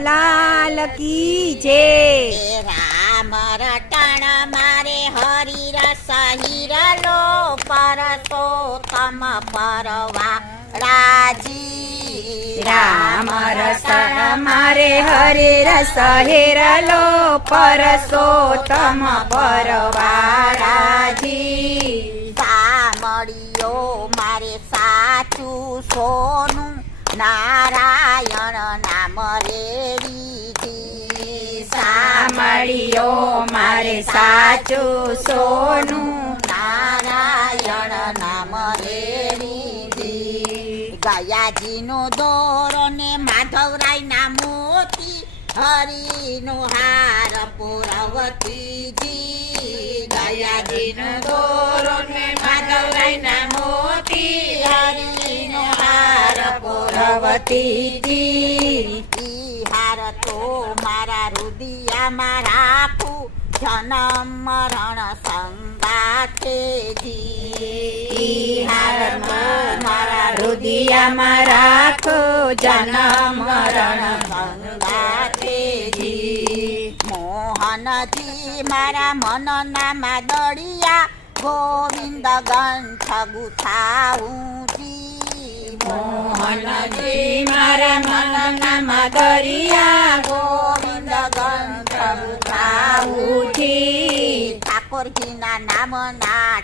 લાલ કી જય. રામ રટણ મારે હરિ રસ હિરલો પરસોત્તમ પરવા રાજી. રામ રસણ મારે હરે રસ હેરલો પરસોત્તમ પરવારાજી. સામળિયો મારે સાચું સોનું નારાયણ નામ રેડીજી. સામળિયો મારે સાચું સોનું નારાયણ નામ રેડીજી. ગયાજીનો દોરો ને માધવરાય ના મોતી હરિનો હાર પુરવતીજી. ગયાજીનો દોરો ને માધવરાય ના મોતી હરિનો હાર પુરવતીજી. ઈ હાર તો મારા રુદિયામાં રાખું જન્મ મરણ સંગાથેજી. હાર મારા રુદિયામાં રાખો જન્મ મરણ સંગાથેજી. મોહનજી મારા મનના માદળિયા ગોવિંદ ગંઠ ગુથાઉજી. મોહનજી મારા મનના મદરિયા ગોવિંદ ગંઠ ગુથાઉજી. ઉઠી ઠાકોરજીના નામના